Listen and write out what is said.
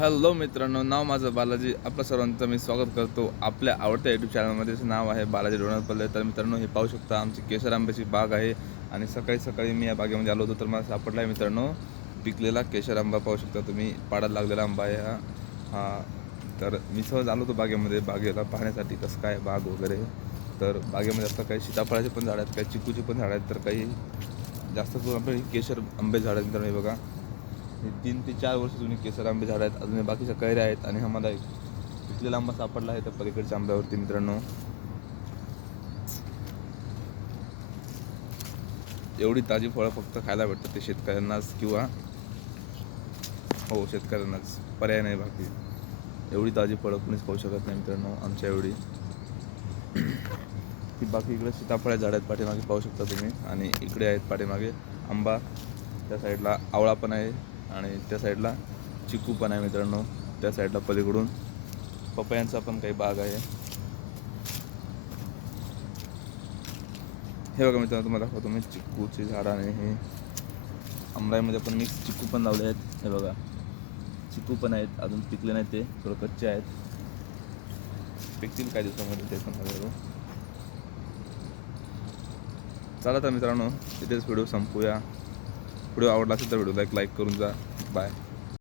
Hello मित्रांनो नाव माझं बालाजी. आपल्या सर्वांचं मी स्वागत करतो आपल्या आवडत्या यूट्यूब चॅनलमध्ये नाव आहे बालाजी डोनापल्ले तर मित्रांनो हे पाहू शकता आमची केसर आंब्याची बाग आहे आणि सकाळी सकाळी मी या बागेमध्ये आलो होतो तर मला सापडला आहे मित्रांनो. पिकलेला केशर आंबा पाहू शकता तुम्ही. पाडात लागलेला आंबा आहे हा. हा. तर मी सहज आलो होतो बागेमध्ये. बागेला पाहण्यासाठी कसं काय बाग वगैरे. तर बागेमध्ये आता काही सीताफळाचे पण झाड आहेत काही चिकूचे पण झाड आहेत तर काही जास्त करून आपले केशर आंबे झाड आहेत मित्रांनो हे बघा. हे तीन ते चार वर्ष जुनी केसर आंबे झाड आहेत. अजून बाकीच्या कैऱ्या आहेत आणि हा मला एक पिकलेला आंबा सापडला आहे त्या पलीकडच्या आंब्यावरती मित्रांनो. एवढी ताजी फळं फक्त खायला भेटतात ते शेतकऱ्यांनाच किंवा हो शेतकऱ्यांनाच. पर्याय नाही बाकी. एवढी ताजी फळं कुणीच खाऊ शकत नाही मित्रांनो आमच्या एवढी. ती बाकी इकडे सीताफळ झाड आहेत पाठीमागे पाहू शकता तुम्ही. आणि इकडे आहेत पाठीमागे आंबा. त्या साईडला आवळा पण आहे. आणि त्या साईडला चिकू पण आहे मित्रांनो त्या साईडला पलीकडून. पपयांचा पण काही बाग आहे. हे बघा मित्रांनो तुम्हाला दाखवतो मी चिकूची झाडं आणि हे. अमराईमध्ये पण मिक्स चिकू पण लावले आहेत. हे बघा. चिकू पण आहेत अजून पिकले नाहीत ते थोडं कच्चे आहेत. पिकतील काही दिवसामध्ये ते पण हळूहळू चला तर मित्रांनो तिथेच व्हिडिओ संपूया. व्हिडिओ आवडला असेल तर व्हिडिओला एक लाईक करून जा. बाय.